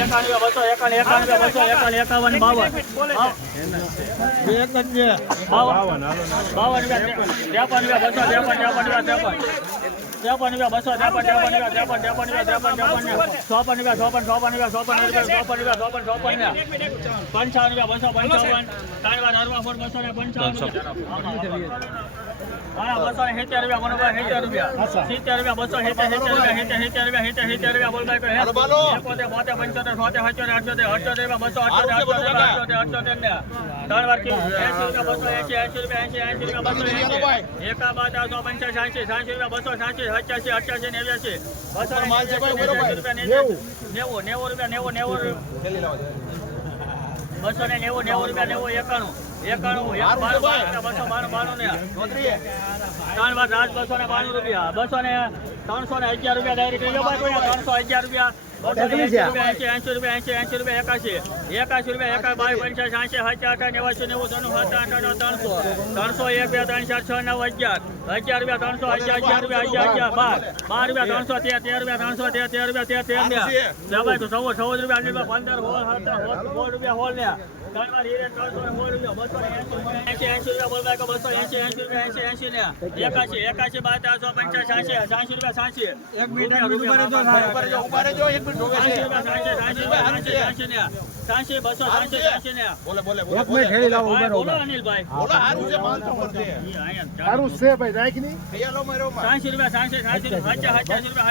એકાણું બસો એકાણું એકાણું બસો એકાણું એકાવન બાવન બાવન બાવન બાવન ત્રેપન બાવન બાવન ત્રેપન ત્રેપન બસો ત્રેપન ત્રેપન ત્રેપન ત્રેપન રૂપિયા ત્રેપન ત્રેપન ચોપન રૂપિયા ચોપન ચોપન રૂપિયા ચોપન રૂપિયા ચોપન રૂપિયા ચોપન ચોપન ને પંચાવન રૂપિયા બસો પંચાવન ત્રણ વાર અરવા ફૂટ બસો ને પંચાવન હા બસો ને સિત્તેર રૂપિયા મનોભાઈ સિત્તેર રૂપિયા સિત્તેર રૂપિયા બસો સિત્તેર સિત્તેર રૂપિયા સિત્તેર સિત્તેર રૂપિયા સિત્તેર સિત્તેર રૂપિયા બોલભાઈ કોઈ એકોતેર બોતેર પંચોતેર છોતેર અઠ્યોતેર અઠ્યોતેર અઠ્યોતેર રૂપિયા બસો અઠ્યોતેર અઠ્યોતેર અઠ્યોતેર અઠ્યોતેર ને ત્રણ વાર કીધું એસી રૂપિયા બસો એસી એસી રૂપિયા એસી એસી રૂપિયા બસો એસી એકા બાદ સો પંચાસી સાંસી સાંસી રૂપિયા બસો સાંસી અઠ્યાસી અઠ્યાસી નેવ્યાસી બસો નેવ્યાસી રૂપિયા નેવું. નેવું રૂપિયા નેવું નેવું બસો ને નેવું નેવું રૂપિયા નેવું એકાણું. એકાણું બસો બાણું બાણું ને. ત્રણ વાર રાજ બસો ને બાણું રૂપિયા. બસો ને ત્રણસો ને અગિયાર રૂપિયા ડાયરેક્ટ ત્રણસો અગિયાર રૂપિયા. બસો રૂપિયા રૂપિયા એકાશી. એકાશી રૂપિયા એકા બાવીસ પંચાસી સાંસી સાચી અઠા નેવું ત્રણ સાત આઠ આઠ ત્રણસો. ત્રણસો એક બે ત્રણ ચાર છ નવ અગિયાર. અગિયાર રૂપિયા ત્રણસો અગિયાર અગિયાર રૂપિયા અગિયાર અગિયાર બાર. બાર રૂપિયા ત્રણસો તેર તેર રૂપિયા ત્રણસો તેર તેર રૂપિયા તેર તેર ને ચૌદ રૂપિયા પંદર સોળ રૂપિયા હોલ ને સારું છે ભાઈ રાખ રૂપિયા સાંસી સાંસી રૂપિયા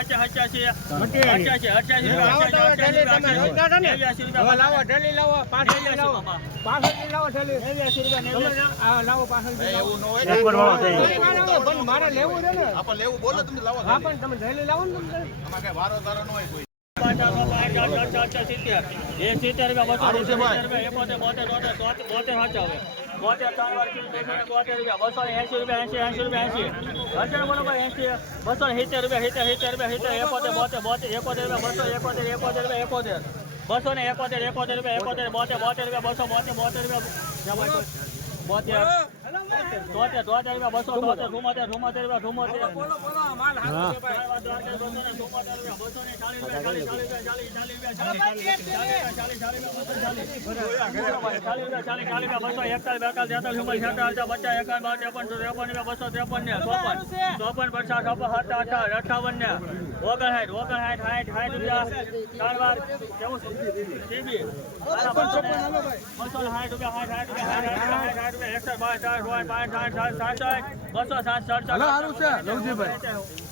લાવો ઢેલી લાવો બાપા. પાછળ લાવો ઢેલી નેવ્યાસી રૂપિયા નેવ્યાસી આ લાવો પાછળ એ એવું ન હોય એક પર વાળો થઈ ના, ના, ના, પણ મારે લેવું છે ને આપણે લેવું બોલો તમે લાવો હા પણ તમે ઢેલી લાવો ને તમે આમાં કઈ વારો તારો ન હોય કોઈ પચાસો, પાંચ, આઠ, આઠ, આઠ, આઠ, સિત્તેર. એ સિત્તેર રૂપિયા, બસો, રૂપિયા, એસી રૂપિયા, એસી એંશી રૂપિયા, ભાઈ, એંશી. બસો સિત્તેર રૂપિયા, સિત્તેર, સિત્તેર રૂપિયા, સિત્તેર, એકોતેર, બોતેર, બોતેર, એકોતેર રૂપિયા, બસો, એકોતેર, એકોતેર રૂપિયા, એકોતેર. બસો ને એકોતેર, એકોતેર રૂપિયા, એકોતેર, બોતેર, બોતેર રૂપિયા, બસો, બોતેર, બોતેર રૂપિયા. બોતેર. તોતેર, તોતેર બસો, તોતેર. અઠાવન ને ઓગણસાઠ ઓગણસાઠ સાઠ સાઠ રૂપિયા ત્રણ વાર કેવું બસો સાઠ રૂપિયા સાઠ સાઠ રૂપિયા સાઠ રૂપિયા એકસો બાર પાંચ સાઠ સાત સાત બસો સાત સડસઠ. સારું છે લવજીભાઈ.